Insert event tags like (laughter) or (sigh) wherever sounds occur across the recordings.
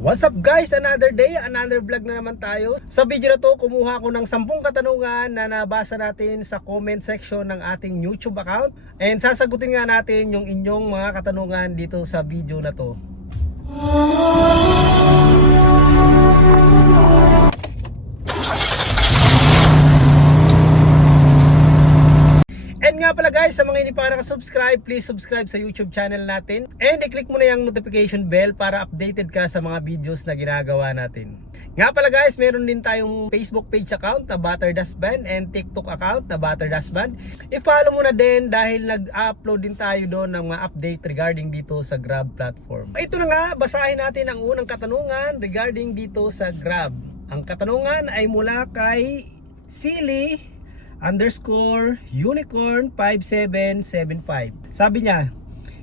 What's up guys? Another day, another vlog na naman tayo. Sa video na to, kumuha ako ng 10 katanungan na nabasa natin sa comment section ng ating YouTube account. And sasagutin nga natin yung inyong mga katanungan dito sa video na to. Nga pala guys, sa mga hindi pa nakasubscribe, please subscribe sa YouTube channel natin. And i-click mo na yung notification bell para updated ka sa mga videos na ginagawa natin. Nga pala guys, meron din tayong Facebook page account na Butter Band and TikTok account na Butter Band. I-follow mo na din dahil nag-upload din tayo doon ng mga update regarding dito sa Grab platform. Ito na nga, basahin natin ang unang katanungan regarding dito sa Grab. Ang katanungan ay mula kay Silly underscore unicorn 5775. Sabi niya,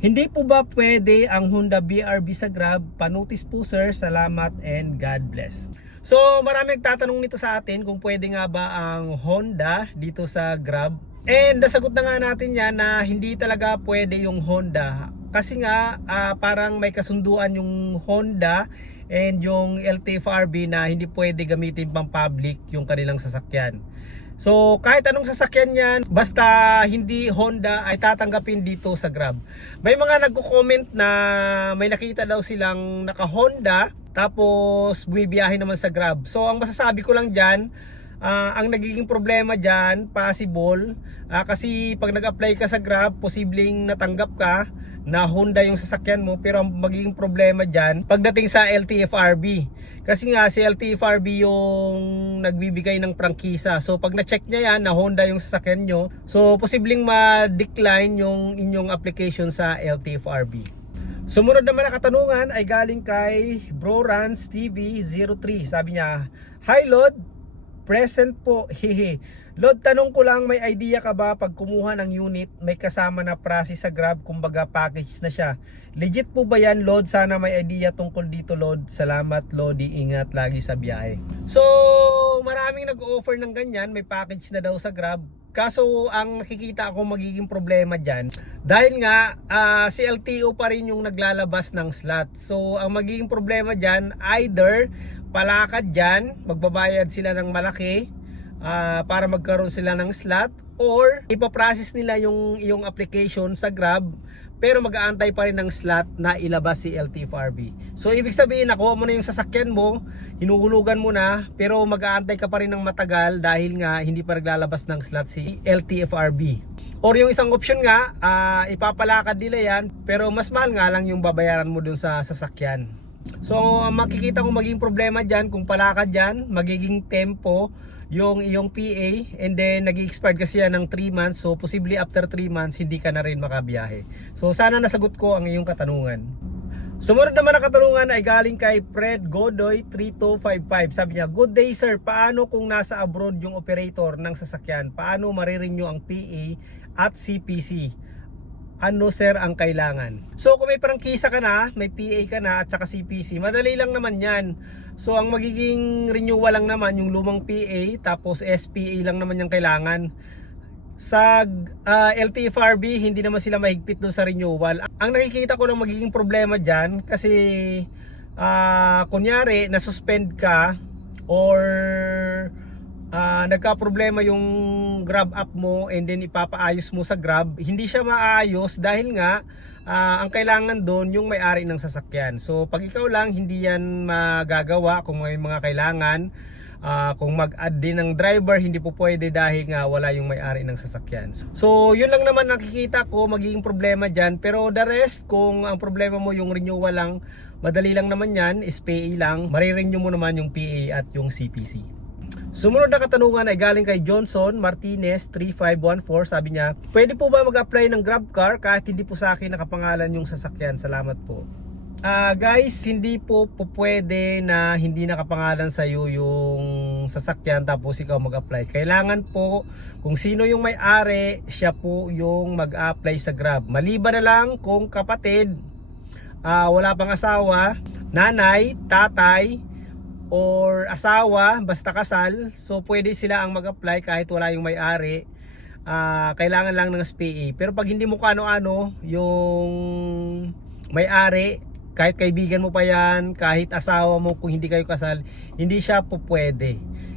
hindi po ba pwede ang Honda BRB sa Grab? Panutis po sir, salamat and God bless. So marami nagtatanong nito sa atin kung pwede nga ba ang Honda dito sa Grab. And nasagot na nga natin yan na hindi talaga pwede yung Honda. Kasi nga ah, parang may kasunduan yung Honda and yung LTFRB na hindi pwede gamitin pang public yung kanilang sasakyan. So kahit anong sasakyan yan, basta hindi Honda ay tatanggapin dito sa Grab. May mga nagko-comment na may nakita daw silang naka Honda tapos bumibiyahe naman sa Grab. So ang masasabi ko lang dyan, ah, ang nagiging problema dyan, possible, ah, kasi pag nag-apply ka sa Grab, posibleng natanggap ka na Honda yung sasakyan mo pero ang magiging problema dyan pagdating sa LTFRB kasi nga si LTFRB yung nagbibigay ng prangkisa. So pag na-check niya yan na Honda yung sasakyan nyo so posibleng ma-decline yung inyong application sa LTFRB Sumunod naman na katanungan ay galing kay Bro Rans TV 03 sabi niya Hi Lord Present po, (laughs) hehe. Lord, tanong ko lang, may idea ka ba pag kumuha ng unit, may kasama na process sa Grab, kumbaga package na siya. Legit po ba yan, Lord? Sana may idea tungkol dito, Lord. Salamat, Lord. Ingat lagi sa biyahe. So, maraming nag-offer ng ganyan, may package na daw sa Grab. Kaso, ang nakikita ko magiging problema dyan, dahil nga, ah, si LTO pa rin yung naglalabas ng slot. So, ang magiging problema dyan, either palakad dyan, magbabayad sila ng malaki ah, para magkaroon sila ng slot or ipaprocess nila yung yung application sa Grab pero mag-aantay pa rin ng slot na ilabas si LTFRB. So ibig sabihin nakuha mo na yung sasakyan mo, hinuhulugan mo na pero mag-aantay ka pa rin ng matagal dahil nga hindi pa naglalabas ng slot si LTFRB. Or yung isang option nga, ah, ipapalakad nila yan pero mas mahal nga lang yung babayaran mo dun sa sasakyan. So, makikita ko magiging problema dyan, kung palakad dyan, magiging tempo yung iyong PA and then nag expired kasi yan ng 3 months so possibly after 3 months hindi ka na rin makabiyahe. So sana nasagot ko ang iyong katanungan. Sumunod naman ang katanungan ay galing kay Fred Godoy 3255. Sabi niya, Good day sir, paano kung nasa abroad yung operator ng sasakyan? Paano marirenew ang PA at CPC? Ano sir ang kailangan. So kung may prangkisa ka na, may PA ka na at saka CPC, madali lang naman yan. So ang magiging renewal lang naman yung lumang PA tapos SPA lang naman yung kailangan. Sa ah, LTFRB, hindi naman sila mahigpit doon sa renewal. Ang nakikita ko ng magiging problema dyan kasi ah, kunyari nasuspend ka or ah, nagka-problema yung Grab app mo and then ipapaayos mo sa Grab, hindi siya maayos dahil nga ah, ang kailangan doon yung may-ari ng sasakyan. So pag ikaw lang hindi yan magagawa kung may mga kailangan, ah, kung mag-add din ng driver, hindi po pwede dahil nga wala yung may-ari ng sasakyan. So yun lang naman nakikita ko magiging problema dyan. Pero the rest, kung ang problema mo yung renewal lang, madali lang naman yan, is PA lang, marirenew mo naman yung PA at yung CPC. Sumunod na katanungan ay galing kay Johnson Martinez 3514. Sabi niya, pwede po ba mag-apply ng grab car kahit hindi po sa akin nakapangalan yung sasakyan? Salamat po. Ah guys, hindi po, po pwede na hindi nakapangalan sa iyo yung sasakyan tapos ikaw mag-apply. Kailangan po kung sino yung may-ari, siya po yung mag-apply sa Grab. Maliban na lang kung kapatid, ah, wala pang asawa, nanay, tatay, or asawa, basta kasal, so pwede sila ang mag-apply kahit wala yung may-ari. Ah, kailangan lang ng SPA. Pero pag hindi mo kano-ano yung may-ari, kahit kaibigan mo pa yan, kahit asawa mo kung hindi kayo kasal, hindi siya po.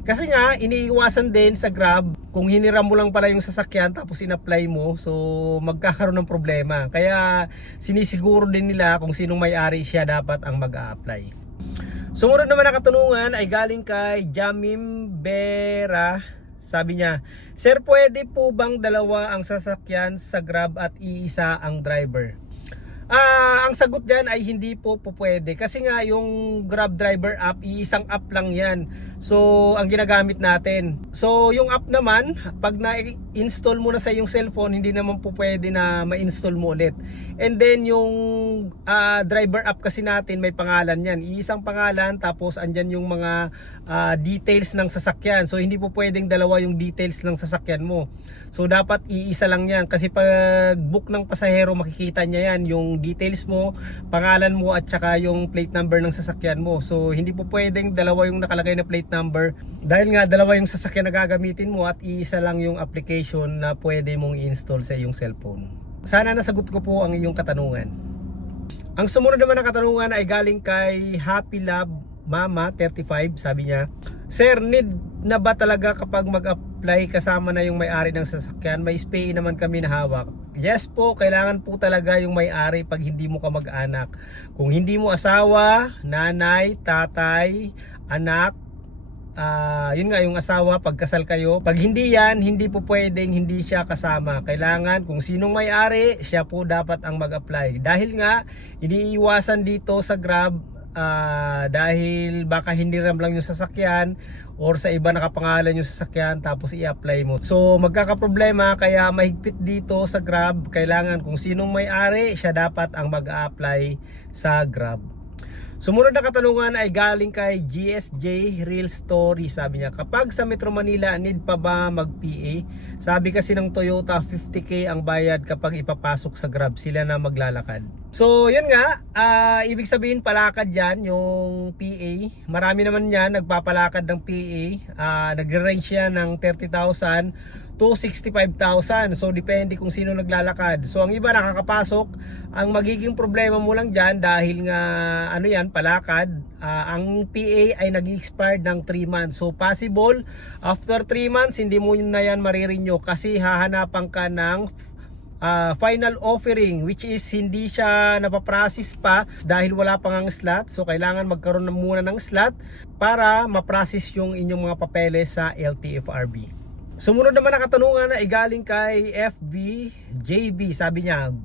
Kasi nga, iniiwasan din sa Grab, kung hiniram mo lang pala yung sasakyan tapos in-apply mo, so magkakaroon ng problema. Kaya sinisiguro din nila kung sinong may-ari siya dapat ang mag-a-apply. Sumunod naman na katanungan ay galing kay Jamim Bera. Sabi niya, Sir, pwede po bang dalawa ang sasakyan sa Grab at iisa ang driver? Ah, ang sagot diyan ay hindi po po pwede kasi nga yung Grab driver app iisang app lang 'yan. So, ang ginagamit natin. So, yung app naman, pag na-install mo na sa iyong cellphone, hindi naman po pwede na ma-install mo ulit. And then yung ah, driver app kasi natin may pangalan 'yan. Iisang pangalan tapos andyan yung mga ah, details ng sasakyan. So, hindi po pwedeng dalawa yung details ng sasakyan mo. So, dapat iisa lang 'yan kasi pag book ng pasahero makikita niya 'yan yung details mo, pangalan mo at saka yung plate number ng sasakyan mo. So hindi po pwedeng dalawa yung nakalagay na plate number dahil nga dalawa yung sasakyan na gagamitin mo at iisa lang yung application na pwede mong i-install sa iyong cellphone. Sana nasagot ko po ang iyong katanungan. Ang sumunod naman na katanungan ay galing kay Happy Love Mama 35 sabi niya Sir, need na ba talaga kapag mag-apply kasama na yung may-ari ng sasakyan? May SPA naman kami na hawak. Yes po, kailangan po talaga yung may-ari pag hindi mo ka mag-anak. Kung hindi mo asawa, nanay, tatay, anak, ah yun nga yung asawa pagkasal kayo pag hindi yan hindi po pwedeng hindi siya kasama kailangan kung sinong may-ari siya po dapat ang mag-apply dahil nga iniiwasan dito sa Grab ah, dahil baka hindi ram lang yung sasakyan or sa iba nakapangalan yung sasakyan tapos i-apply mo. So magkakaproblema kaya mahigpit dito sa Grab, kailangan kung sinong may-ari, siya dapat ang mag-a-apply sa Grab. Sumunod na katanungan ay galing kay GSJ Real Story. Sabi niya, kapag sa Metro Manila, need pa ba mag-PA? Sabi kasi ng Toyota, 50k ang bayad kapag ipapasok sa Grab. Sila na maglalakad. So, yun nga. ah, ibig sabihin, palakad yan, yung PA. Marami naman yan, nagpapalakad ng PA. Ah, nagre-range yan ng 30,000 to 65,000. So depende kung sino naglalakad. So ang iba nakakapasok, ang magiging problema mo lang diyan dahil nga ano yan, palakad, ah, ang PA ay nag-expired ng 3 months. So possible after 3 months hindi mo na yan marirenew kasi hahanapan ka ng ah, final offering which is hindi siya napaprocess pa dahil wala pang ang slot. So kailangan magkaroon na muna ng slot para ma-process yung inyong mga papeles sa LTFRB. Sumunod naman na katanungan ay galing kay FB JB. Sabi niya,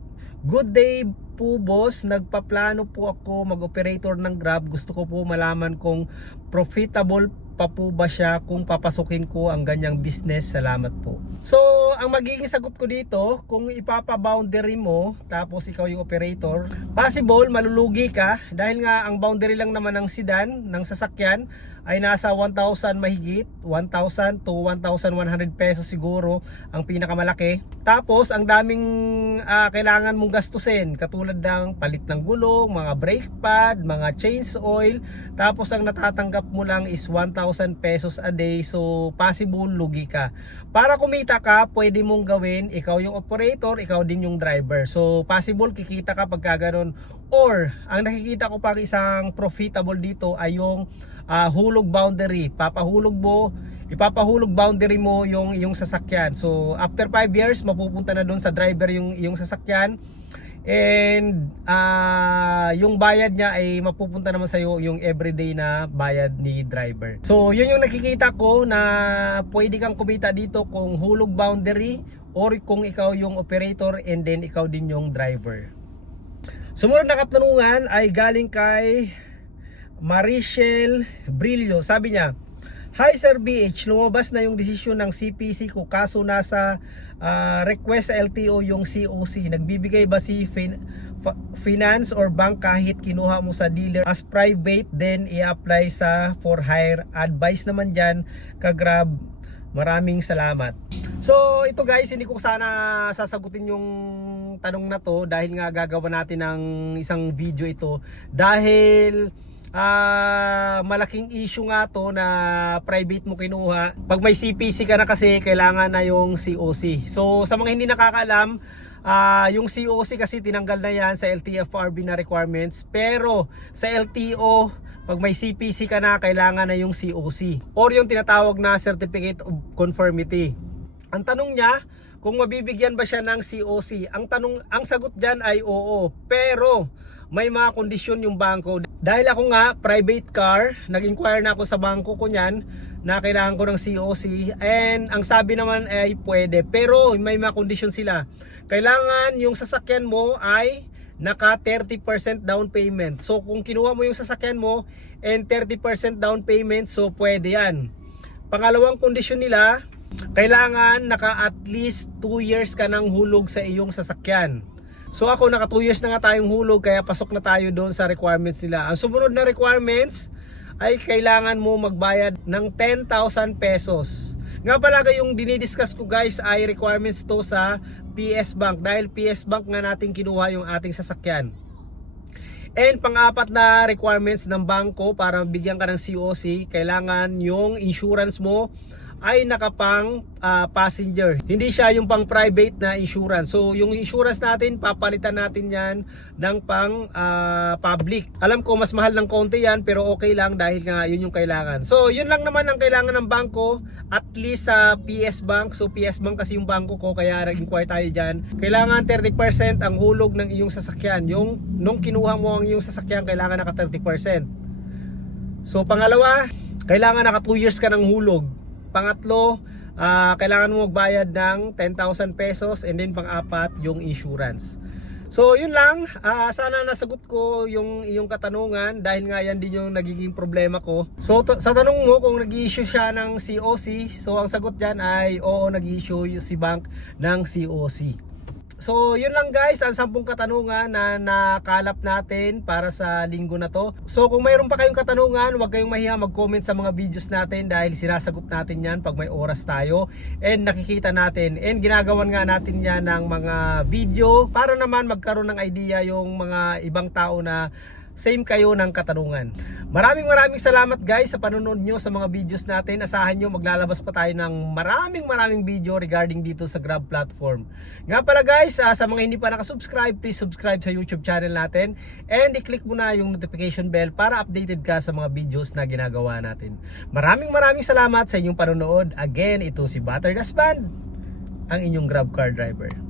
Good day po boss, nagpaplano po ako mag-operator ng Grab. Gusto ko po malaman kung profitable pa po ba siya kung papasukin ko ang ganyang business. Salamat po. So, ang magiging sagot ko dito, kung ipapa-boundary mo, tapos ikaw yung operator, possible malulugi ka dahil nga ang boundary lang naman ng sedan, ng sasakyan, ay nasa 1,000 mahigit, 1,000 to 1,100 pesos siguro ang pinakamalaki. Tapos ang daming ah, kailangan mong gastusin katulad ng palit ng gulong, mga brake pad, mga chains oil. Tapos ang natatanggap mo lang is 1,000 pesos a day. So possible lugi ka. Para kumita ka, pwede mong gawin ikaw yung operator, ikaw din yung driver. So possible kikita ka pagka ganun. Or ang nakikita ko pang isang profitable dito ay yung ah, hulog boundary. Papahulog mo, ipapahulog boundary mo yung yung sasakyan. So after 5 years mapupunta na doon sa driver yung yung sasakyan. And ah, yung bayad niya ay mapupunta naman sa yung everyday na bayad ni driver. So yun yung nakikita ko na pwede kang kumita dito kung hulog boundary or kung ikaw yung operator and then ikaw din yung driver. Sumunod na katanungan ay galing kay Marichelle Brillo. Sabi niya, Hi Sir BH, lumabas na yung desisyon ng CPC ko kaso nasa ah, request sa LTO yung COC. Nagbibigay ba si fin- finance or bank kahit kinuha mo sa dealer as private then i-apply sa for hire. Advice naman dyan ka-grab. Maraming salamat. So ito guys, hindi ko sana sasagutin yung tanong na to dahil nga gagawa natin ng isang video ito dahil ah malaking issue nga to na private mo kinuha. Pag may CPC ka na kasi kailangan na yung COC. So sa mga hindi nakakaalam, Ah, yung COC kasi tinanggal na yan sa LTFRB na requirements. Pero sa LTO, pag may CPC ka na, kailangan na yung COC. Or yung tinatawag na Certificate of Conformity. Ang tanong niya, kung mabibigyan ba siya ng COC? Ang tanong, ang sagot diyan ay oo. Pero may mga kondisyon yung bangko. Dahil ako nga private car, nag-inquire na ako sa bangko ko niyan na kailangan ko ng COC and ang sabi naman ay pwede pero may mga kondisyon sila. Kailangan yung sasakyan mo ay naka 30% down payment. So kung kinuha mo yung sasakyan mo and 30% down payment, so pwede yan. Pangalawang kondisyon nila, kailangan naka at least 2 years ka ng hulog sa iyong sasakyan. So ako naka 2 years na nga tayong hulog kaya pasok na tayo doon sa requirements nila. Ang sumunod na requirements ay kailangan mo magbayad ng 10,000 pesos. Nga pala yung dinidiscuss ko guys ay requirements to sa PS Bank dahil PS Bank nga natin kinuha yung ating sasakyan. And pang-apat na requirements ng bangko para bigyan ka ng COC, kailangan yung insurance mo ay nakapang ah, passenger. Hindi siya yung pang private na insurance. So yung insurance natin, papalitan natin yan ng pang ah, public. Alam ko mas mahal ng konti yan pero okay lang dahil nga yun yung kailangan. So yun lang naman ang kailangan ng bangko at least sa PS Bank. So PS Bank kasi yung bangko ko kaya nag-inquire tayo dyan. Kailangan 30% ang hulog ng iyong sasakyan. Yung nung kinuha mo ang iyong sasakyan kailangan naka 30%. So pangalawa, kailangan naka 2 years ka ng hulog. Pangatlo, ah, kailangan mo magbayad ng 10,000 pesos and then pang-apat yung insurance. So yun lang, Ah, sana nasagot ko yung iyong katanungan dahil nga yan din yung nagiging problema ko. So sa tanong mo kung nag-issue siya ng COC, so ang sagot dyan ay oo nag-issue si bank ng COC. So yun lang guys ang sampung katanungan na nakalap natin para sa linggo na to. So kung mayroon pa kayong katanungan, huwag kayong mahiya mag-comment sa mga videos natin dahil sinasagot natin yan pag may oras tayo and nakikita natin. And ginagawan nga natin yan ng mga video para naman magkaroon ng idea yung mga ibang tao na same kayo ng katanungan. Maraming maraming salamat guys sa panonood nyo sa mga videos natin. Asahan nyo maglalabas pa tayo ng maraming maraming video regarding dito sa Grab platform. Nga pala guys, ah, sa mga hindi pa nakasubscribe, please subscribe sa YouTube channel natin and i-click mo na yung notification bell para updated ka sa mga videos na ginagawa natin. Maraming maraming salamat sa inyong panonood. Again, ito si Butter Daspan, ang inyong Grab car driver.